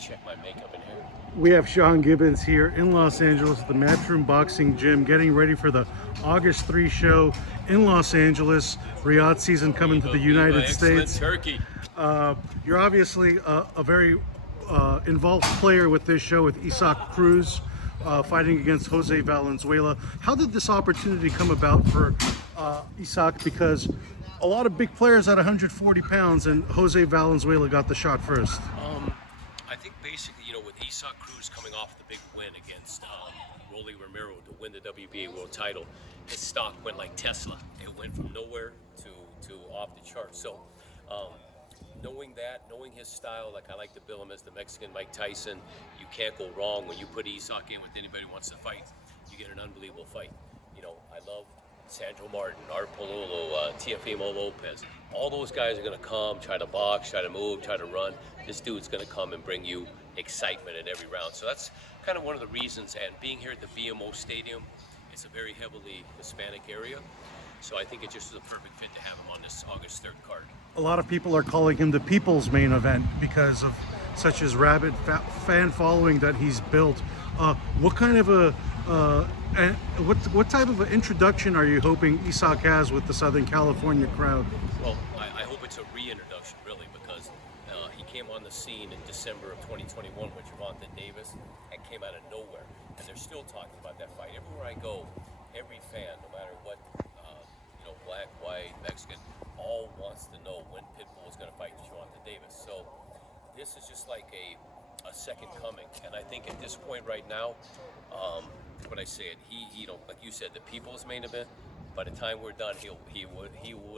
check my makeup in here. We have Sean Gibbons here in Los Angeles at the Matchroom Boxing Gym, getting ready for the August 3 show in Los Angeles. Riyadh season coming to the United States. Turkey. You're obviously a very involved player with this show, with Cruz fighting against Jose Valenzuela. How did this opportunity come about for Isaac? Because a lot of big players at 140 pounds, and Jose Valenzuela got the shot first. I think basically, with Cruz coming off the big win against Rolly Romero to win the WBA world title, his stock went like Tesla. It went from nowhere to off the charts. So knowing his style, like I like to bill him as the Mexican Mike Tyson, you can't go wrong when you put Isaac in with anybody who wants to fight. You get an unbelievable fight. I love Sandro Martin, Art Pololo, Teofimo Lopez. All those guys are going to come, try to box, try to move, try to run. This dude's going to come and bring you excitement in every round. So that's kind of one of the reasons. And being here at the BMO Stadium, it's a very heavily Hispanic area. So I think it just is a perfect fit to have him on this August 3rd card. A lot of people are calling him the people's main event because of such as rabid fan following that he's built. What kind of what type of an introduction are you hoping Isaac has with the Southern California crowd? Well, I hope it's a reintroduction, really, because he came on the scene in December of 2021 with Gervonta Davis and came out of nowhere. And they're still talking about that fight. Everywhere I go, every fan, no matter what, black, white, Mexican, all wants to know when Pitbull is going to fight Gervonta Davis. So this is just like a second coming. And I think at this point right now, when I say it, he like you said, the people's main event. By the time we're done, he would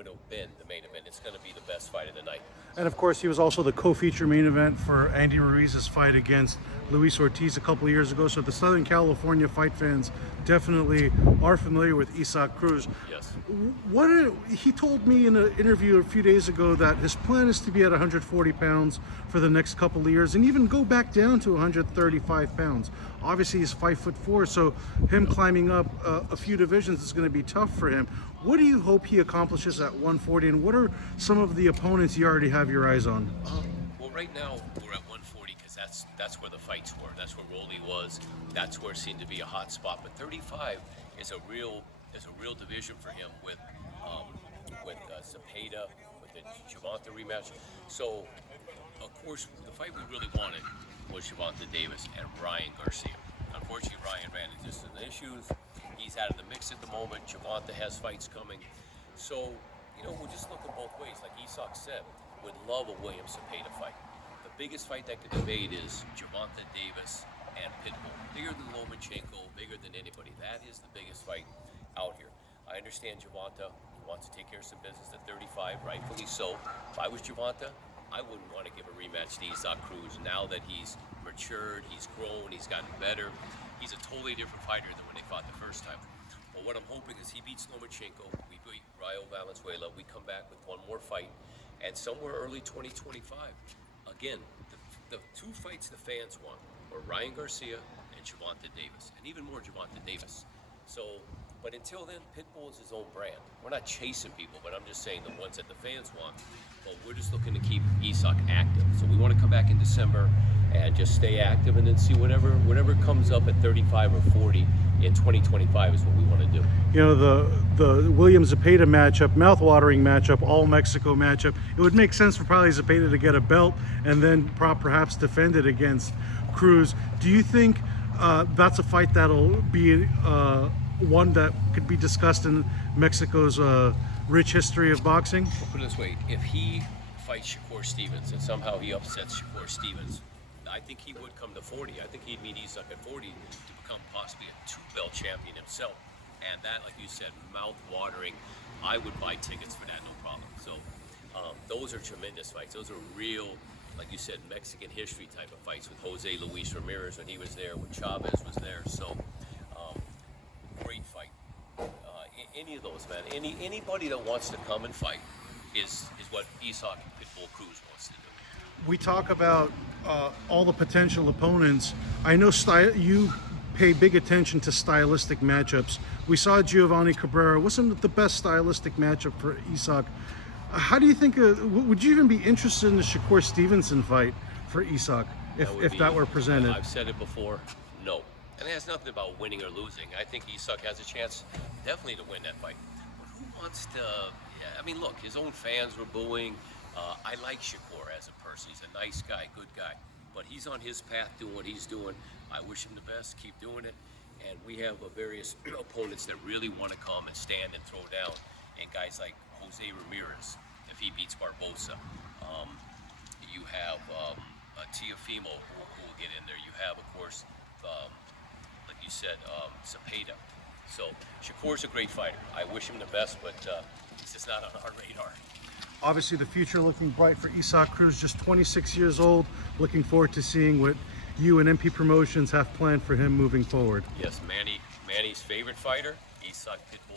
have been the main event. It's going to be the best fight of the night. And of course, he was also the co-feature main event for Andy Ruiz's fight against Luis Ortiz a couple of years ago. So the Southern California fight fans definitely are familiar with Isaac Cruz. Yes. He told me in an interview a few days ago that his plan is to be at 140 pounds for the next couple of years, and even go back down to 135 pounds. Obviously, he's 5'4", so him climbing up a few divisions is going to be tough for him. What do you hope he accomplishes at 140, and what are some of the opponents you already have your eyes on? Well, right now we're at 140 because that's where the fights were. That's where Rolly was. That's where it seemed to be a hot spot. But 35 is a real division for him with Zepeda, with the Gervonta rematch. So, of course, the fight we really wanted was Gervonta Davis and Ryan Garcia. Unfortunately, Ryan ran into some issues. He's out of the mix at the moment. Gervonta has fights coming. So, we're just looking both ways. Like Isaac said, would love a Williams-Zepeda fight. The biggest fight that could be made is Gervonta Davis and Pitbull. Bigger than Lomachenko, bigger than anybody. That is the biggest fight out here. I understand Gervonta wants to take care of some business at 35, rightfully so. If I was Gervonta, I wouldn't want to give a rematch to Isaac Cruz now that he's matured, he's grown, he's gotten better. He's a totally different fighter than when they fought the first time. But what I'm hoping is he beats Lomachenko, we beat Rayo Valenzuela, we come back with one more fight, and somewhere early 2025, again, the two fights the fans want were Ryan Garcia and Gervonta Davis, and even more Gervonta Davis. So, but until then, Pitbull is his own brand. We're not chasing people, but I'm just saying the ones that the fans want. But we're just looking to keep Isaac active. So we want to come back in December and just stay active, and then see whatever comes up at 35 or 40 in 2025 is what we want to do. The Williams-Zepeda matchup, mouth-watering matchup, all Mexico matchup. It would make sense for probably Zepeda to get a belt and then perhaps defend it against Cruz. Do you think that's a fight that'll be one that could be discussed in Mexico's rich history of boxing? We'll put it this way: if he fights Shakur Stevenson and somehow he upsets Shakur Stevenson, I think he would come to 40. I think he'd meet Isaac at 40 to become possibly a two-belt champion himself. And that, like you said, mouth-watering, I would buy tickets for that, no problem. So those are tremendous fights. Those are real, like you said, Mexican history type of fights with Jose Luis Ramirez when he was there, when Chavez was there. So great fight. Any of those, man. Anybody that wants to come and fight is what Isaac and Pitbull Cruz wants to do. We talk about all the potential opponents. I know you pay big attention to stylistic matchups. We saw Giovanni Cabrera. Wasn't it the best stylistic matchup for Isaac? How do you think, would you even be interested in the Shakur Stevenson fight for Isaac? if that were presented? I've said it before, no. And it has nothing about winning or losing. I think Isak has a chance definitely to win that fight. But who wants to, yeah, I mean, look, his own fans were booing. I like Shakur as a person. He's a nice guy, good guy. But he's on his path doing what he's doing. I wish him the best, keep doing it. And we have various opponents that really want to come and stand and throw down. And guys like Jose Ramirez, if he beats Barbosa. You have Tiafimo who will get in there. You have, of course, like you said, Cepeda. So Shakur's a great fighter. I wish him the best, but he's just not on our radar. Obviously, the future looking bright for Isak Cruz, just 26 years old. Looking forward to seeing what you and MP Promotions have planned for him moving forward. Yes, Manny's favorite fighter, Isak Pitbull.